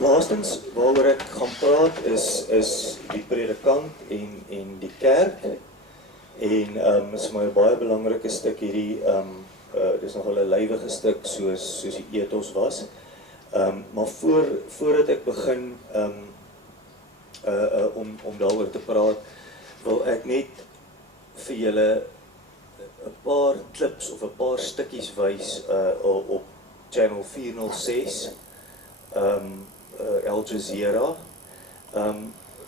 Laastens waaroor ek gaan praat is die predikant en die kerk. En is my 'n baie belangrike stuk hierdie, dis nogal 'n lywige stuk soos die ethos was. Maar voordat ek begin om daaroor te praat, wil ek net vir julle 'n paar klips of 'n paar stukkies wys op channel 406, Jazeera.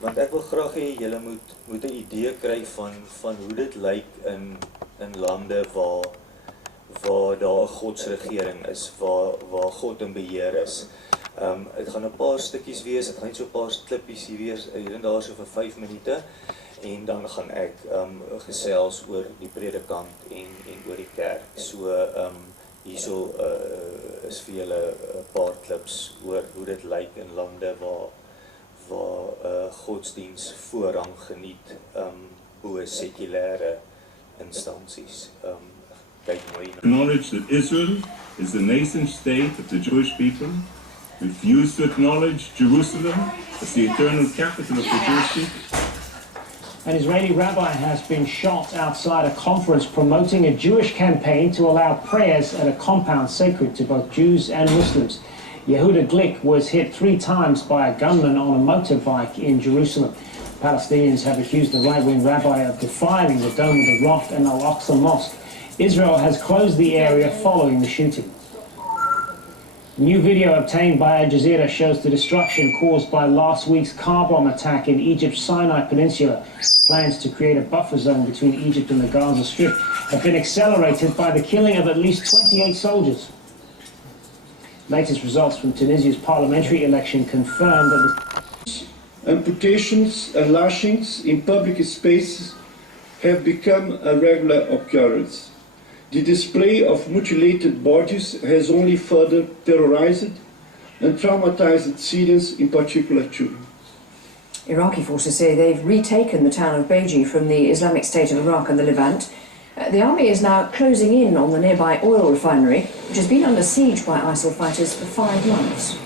Want ek wil graag hê julle moet 'n idee kry van hoe dit lyk in lande waar daar 'n godsregering is, waar God in beheer is. Het gaan 'n paar stukkies wees, het gaan net so 'n paar klippies hier en daar so vir 5 minute. En dan gaan ek gesels oor die predikant en oor die kerk. So hierso is vir julle 'n paar klips oor hoe dit lyk in lande waar godsdiens voorrang geniet bo sekulêre instansies. Kyk mooi. Acknowledge that Israel is the nation state of the Jewish people. Refuse to acknowledge Jerusalem as the eternal capital of the Jewish people. An Israeli rabbi has been shot outside a conference promoting a Jewish campaign to allow prayers at a compound sacred to both Jews and Muslims. Yehuda Glick was hit 3 times by a gunman on a motorbike in Jerusalem. Palestinians have accused the right-wing rabbi of defiling the Dome of the Rock and Al-Aqsa Mosque. Israel has closed the area following the shooting. New video obtained by Jazeera shows the destruction caused by last week's car bomb attack in Egypt's Sinai Peninsula. Plans to create a buffer zone between Egypt and the Gaza Strip have been accelerated by the killing of at least 28 soldiers. Latest results from Tunisia's parliamentary election confirm that the amputations and lashings in public spaces have become a regular occurrence. The display of mutilated bodies has only further terrorized and traumatized Syrians, in particular children. Iraqi forces say they've retaken the town of Beji from the Islamic State of Iraq and the Levant. The army is now closing in on the nearby oil refinery, which has been under siege by ISIL fighters for 5 months.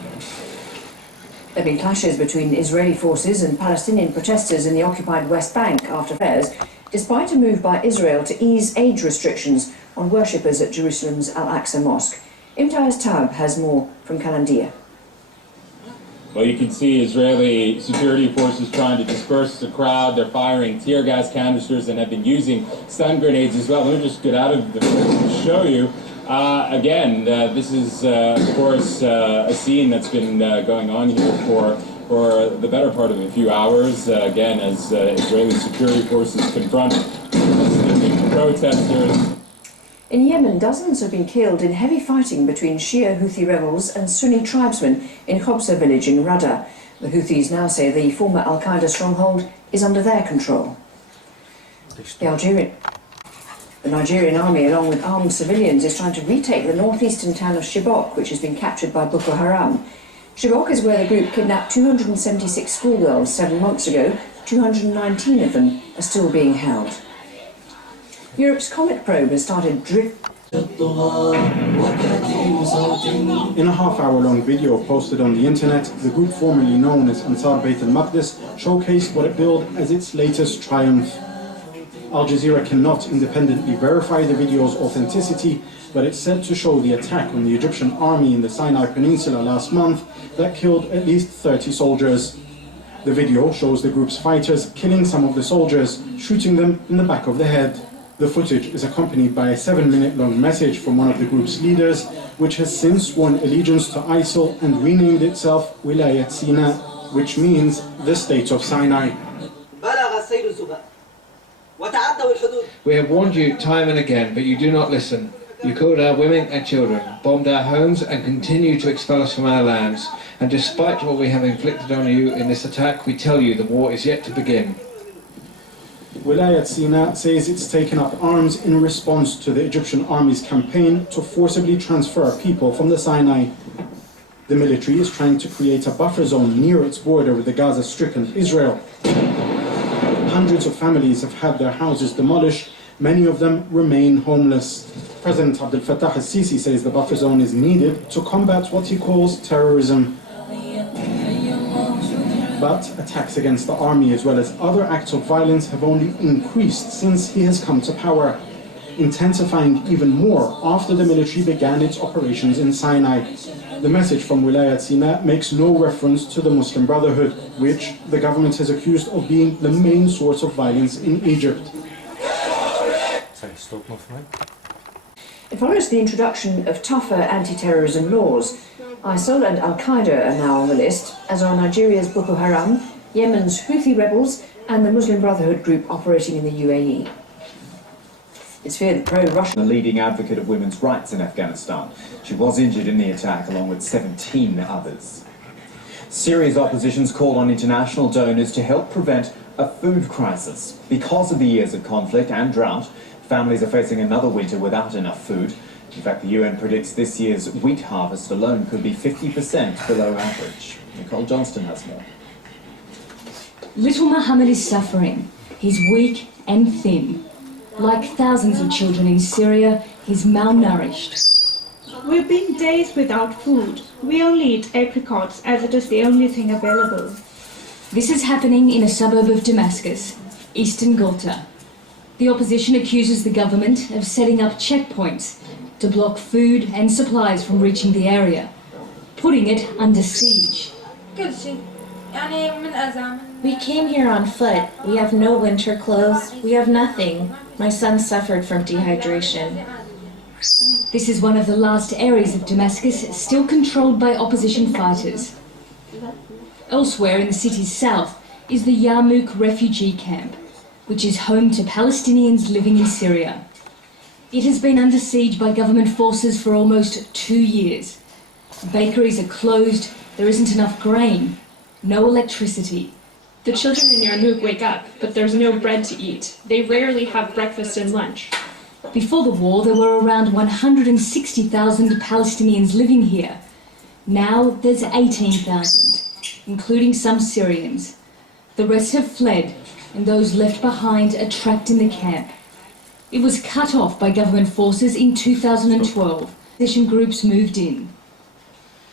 There have been clashes between Israeli forces and Palestinian protesters in the occupied West Bank after affairs, despite a move by Israel to ease age restrictions on worshippers at Jerusalem's Al-Aqsa Mosque. Imtiaz Tab has more from Kanaal. Well, you can see Israeli security forces trying to disperse the crowd. They're firing tear gas canisters and have been using stun grenades as well. Let me just get out of the footage to show you. Again, this is, of course, a scene that's been going on here for the better part of a few hours. Again, as Israeli security forces confront protesters. In Yemen, dozens have been killed in heavy fighting between Shia Houthi rebels and Sunni tribesmen in Khobza village in Rada. The Houthis now say the former Al-Qaeda stronghold is under their control. The Nigerian army, along with armed civilians, is trying to retake the northeastern town of Chibok, which has been captured by Boko Haram. Chibok is where the group kidnapped 276 schoolgirls 7 months ago. 219 of them are still being held. Europe's comet probe has started In a half-hour-long video posted on the internet, the group formerly known as Ansar Bayt al-Maqdis showcased what it billed as its latest triumph. Al Jazeera cannot independently verify the video's authenticity, but it's said to show the attack on the Egyptian army in the Sinai Peninsula last month that killed at least 30 soldiers. The video shows the group's fighters killing some of the soldiers, shooting them in the back of the head. The footage is accompanied by a 7-minute-long message from one of the group's leaders, which has since sworn allegiance to ISIL and renamed itself Wilayat Sina, which means the State of Sinai. We have warned you time and again, but you do not listen. You killed our women and children, bombed our homes and continue to expel us from our lands. And despite what we have inflicted on you in this attack, we tell you the war is yet to begin. Wilayat Sina says it's taken up arms in response to the Egyptian army's campaign to forcibly transfer people from the Sinai. The military is trying to create a buffer zone near its border with the Gaza-stricken Israel. Hundreds of families have had their houses demolished. Many of them remain homeless. President Abdel Fattah al-Sisi says the buffer zone is needed to combat what he calls terrorism. But attacks against the army as well as other acts of violence have only increased since he has come to power, intensifying even more after the military began its operations in Sinai. The message from Wilayat Sina makes no reference to the Muslim Brotherhood, which the government has accused of being the main source of violence in Egypt. It follows the introduction of tougher anti-terrorism laws. ISIL and Al-Qaeda are now on the list, as are Nigeria's Boko Haram, Yemen's Houthi rebels, and the Muslim Brotherhood group operating in the UAE. It's feared that pro-Russian... The leading advocate of women's rights in Afghanistan. She was injured in the attack along with 17 others. Syria's opposition's called on international donors to help prevent a food crisis. Because of the years of conflict and drought, families are facing another winter without enough food. In fact, the UN predicts this year's wheat harvest alone could be 50% below average. Nicole Johnston has more. Little Mohammed is suffering. He's weak and thin. Like thousands of children in Syria, he's malnourished. We've been days without food. We only eat apricots as it is the only thing available. This is happening in a suburb of Damascus, eastern Ghouta. The opposition accuses the government of setting up checkpoints to block food and supplies from reaching the area, putting it under siege. We came here on foot. We have no winter clothes. We have nothing. My son suffered from dehydration. This is one of the last areas of Damascus still controlled by opposition fighters. Elsewhere in the city's south is the Yarmouk refugee camp, which is home to Palestinians living in Syria. It has been under siege by government forces for almost 2 years. Bakeries are closed, there isn't enough grain, no electricity. The children in Yarmouk wake up, but there's no bread to eat. They rarely have breakfast and lunch. Before the war, there were around 160,000 Palestinians living here. Now there's 18,000, including some Syrians. The rest have fled, and those left behind are trapped in the camp. It was cut off by government forces in 2012. Opposition groups moved in.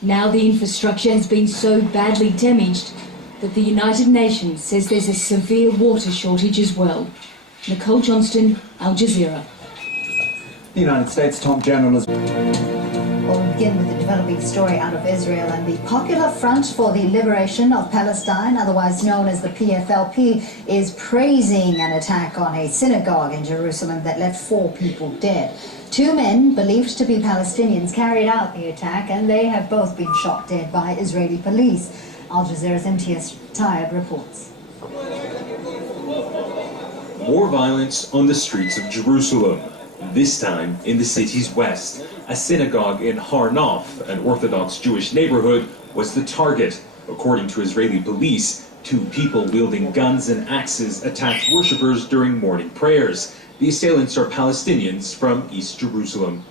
Now the infrastructure has been so badly damaged that the United Nations says there's a severe water shortage as well. Nicole Johnston, Al Jazeera. The United States top general is... We'll begin with the developing story out of Israel, and the Popular Front for the Liberation of Palestine, otherwise known as the PFLP, is praising an attack on a synagogue in Jerusalem that left 4 people dead. 2 men, believed to be Palestinians, carried out the attack, and they have both been shot dead by Israeli police. Al Jazeera's MTS Tayeb reports. More violence on the streets of Jerusalem. This time in the city's west. A synagogue in Har Nof, an Orthodox Jewish neighborhood, was the target. According to Israeli police, 2 people wielding guns and axes attacked worshippers during morning prayers. The assailants are Palestinians from East Jerusalem.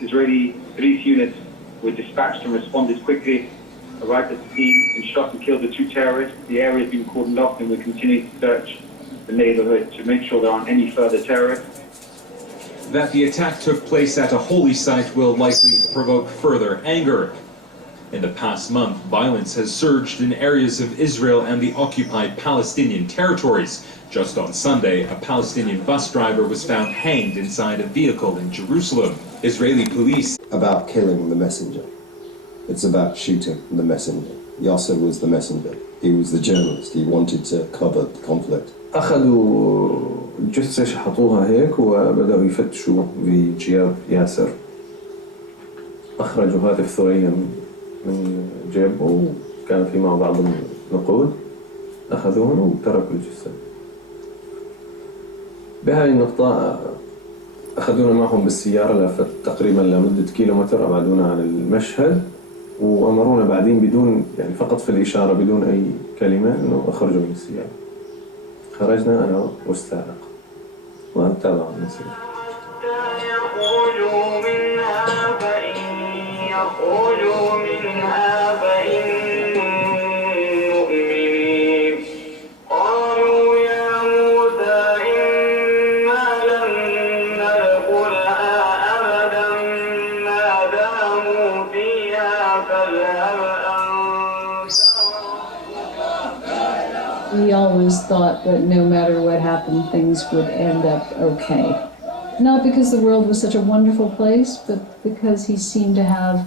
Israeli police units were dispatched and responded quickly, arrived at the scene and shot and killed the 2 terrorists. The area has been cordoned off and we're continuing to search the neighborhood to make sure there aren't any further terrorists. That the attack took place at a holy site will likely provoke further anger. In the past month, violence has surged in areas of Israel and the occupied Palestinian territories. Just on Sunday, a Palestinian bus driver was found hanged inside a vehicle in Jerusalem. Israeli police... About killing the messenger. It's about shooting the messenger. Yasser was the messenger. He was the journalist. He wanted to cover the conflict. أخذوا الجثة شحطوها هيك وبدأوا يفتشوا في جياب ياسر. أخرجوا هاتف ثريا من جيبه وكان في معه بعض النقود. أخذوه وتركوا الجثة. بهاي النقطة أخذونا معهم بالسيارة تقريبا لمدة كيلومتر أبعدونا عن المشهد وأمرونا بعدين بدون يعني فقط في الإشارة بدون أي كلمة إنه أخرجوا من السيارة. خرجنا أنا والسائق ونتابع المسير. We always thought that no matter what happened, things would end up okay. Not because the world was such a wonderful place, but because he seemed to have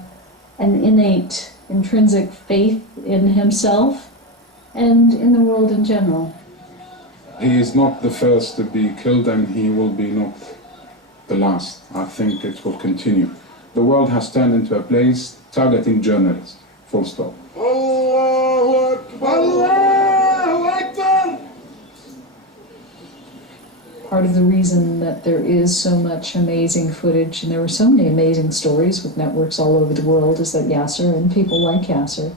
an innate, intrinsic faith in himself and in the world in general. He is not the first to be killed, and he will be not the last. I think it will continue. The world has turned into a place targeting journalists, full stop. Allahu Akbar! Allahu Akbar! Part of the reason that there is so much amazing footage, and there were so many amazing stories with networks all over the world, is that Yasser and people like Yasser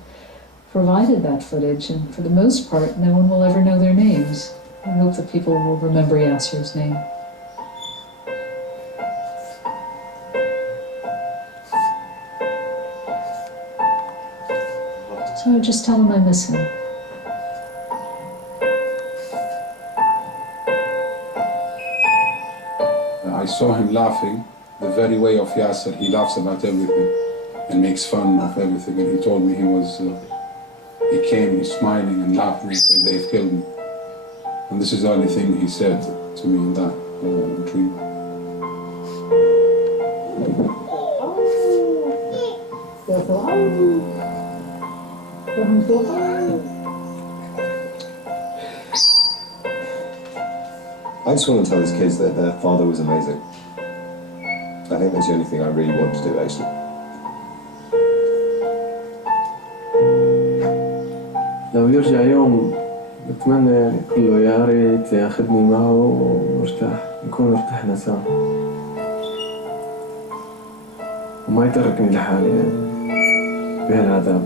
provided that footage, and for the most part, no one will ever know their names. I hope that people will remember Yasser's name. So just tell him I miss him. I saw him laughing, the very way of Yasser. He laughs about everything and makes fun of everything. And he told me he came, he's smiling and laughing and said, "They've killed me." And this is the only thing he said to me in that dream. I just want to tell these kids that their father was amazing. I think that's the only thing I really want to do, actually. لو يرجع يوم بتمنى يعني كله يا ريت ياخذني معه وارتاح، نكون ارتحنا سوا وما يتركني لحالي يعني بهالعذاب.